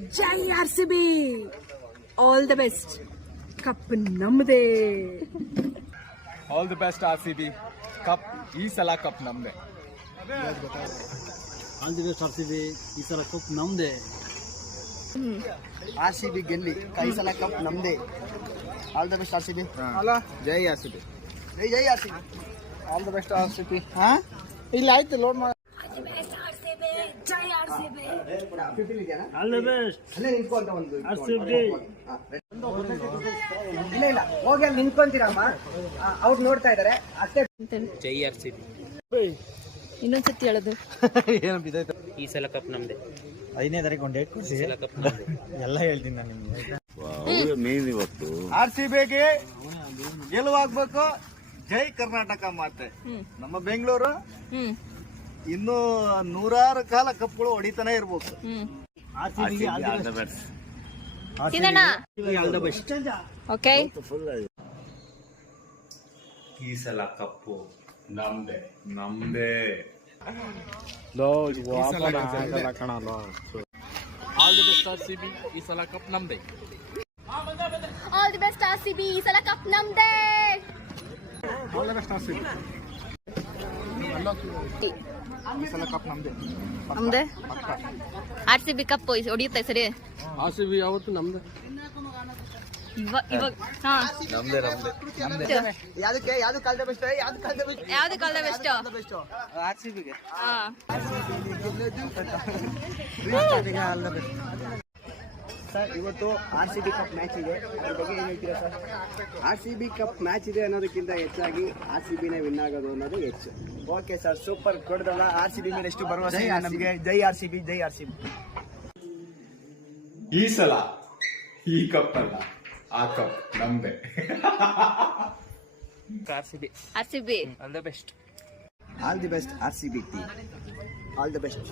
Jai RCB, all the best. Cup ನಮ್ಮದೇ. All the best RCB. Cup ಈ ಸಲ cup ನಮ್ದೆ. ಆಲ್ ದಿ ಬೆಸ್ಟ್ RCB, ಈ ಸಲ ಕಪ್ ನಮ್ದೆ. RCB ಗೆಲ್ಲಿ, ಈ ಸಲ ಕಪ್ ನಮ್ದೆ. All the best RCB. Jai RCB. Jai RCB. All the best RCB. ಹಾ ಇಲ್ಲ ಆಯ್ತು ಲೋಡ್ ಮಾಡಿ. ಜೈ RCB. ಆಲ್ ದಿ ಬೆಸ್ಟ್ ಅಲ್ಲೇ ನಿಂತ್ಕೊ ಅಂತ ಒಂದು RCB. ಇಲ್ಲ ಇಲ್ಲ ಹೋಗಿ ಅಲ್ಲಿ ನಿಂತ್ಕೊಂತೀರಮ್ಮ, ಅವ್ರು ನೋಡ್ತಾ ಇದಾರೆ ಅಷ್ಟೇ. ಜೈ RCB. ಇನ್ನೊಂದ್ಸತಿ ಹೇಳೋದು. ಏನು ಬಿದ್ದೈತೆ? ಈ ಸಲ ಕಪ್ ನಮ್ದೆ. 5ನೇ ತಾರೀಕು ಒಂದು ಡೇಟ್ ಕೊಡ್ಸಿ, ಸಲ ಕಪ್ ನಮ್ದೆ. ಎಲ್ಲ ಹೇಳ್ತೀನಿ ನಾನು ನಿಮ್ಗೆ. RCBಗೆ ಗೆಲುವಾಗ್ಬೇಕು. ಜೈ ಕರ್ನಾಟಕ ಮಾತೆ. ನಮ್ಮ ಬೆಂಗಳೂರು ಇನ್ನು 100 ಕಾಲ ಕಪ್ಗಳು ಹೊಡಿತಾನೆ ಇರ್ಬೇಕು. RCB all the best. All the best. Okay, ಈ ಸಲ ಕಪ್ಪು ನಮ್ದೆ. ನಮ್ದೆ. All the best RCB. ಈ ಸಲ ಕಪ್ ನಮ್ದೆ. ಆಲ್ ದಿ ಬೆಸ್ಟ್ RCB, ಈ ಸಲ ಕಪ್ ನಮ್ದೇ. All the best RCB. ಈ ಸಲ ಕಪ್ ನಮ್ದೆ. ನಮ್ದೆ. RCB ಕಪ್ ಹೊಡಿಯುತ್ತೆ ಸರಿ. RCB ಯಾವತ್ತು ನಮ್ದೆ. ಇವಾಗ ಹಾ ಯಾವ್ದಕ್ಕೆ ಆಲ್ ದ ಬೆಸ್ಟ್? ಯಾವ್ದಕ್ಕೆ ಆಲ್ ದ ಬೆಸ್ಟ್? RCBಗೆ ಹಾ ಆಲ್ ದ ಬೆಸ್ಟ್. ಸರ್ ಇವತ್ತು RCB ಕಪ್ ಮ್ಯಾಚ್ ಇದೆ, ಅದ್ರ ಬಗ್ಗೆ ಏನು ಹೇಳ್ತೀರಾ ಸರ್? RCB ಕಪ್ ಮ್ಯಾಚ್ ಇದೆ ಅನ್ನೋದಕ್ಕಿಂತ ಹೆಚ್ಚಾಗಿ RCBನೇ ವಿನ್ ಆಗೋದು ಅನ್ನೋದು ಹೆಚ್ಚು. Okay sir, super. ಕೊಡ್ದಲ್ಲ RCB ಮೇಲೆ ಎಷ್ಟು ಭರವಸೆ ಇದೆ ನಮಗೆ. ಜೈ RCB, ಜೈ RCB. ಈ ಸಲ ಈ ಕಪ್ ಅಲ್ಲ, ಆ ಕಪ್ ನಮ್ದೆ. RCB. All the best. All the best RCB team. All the best.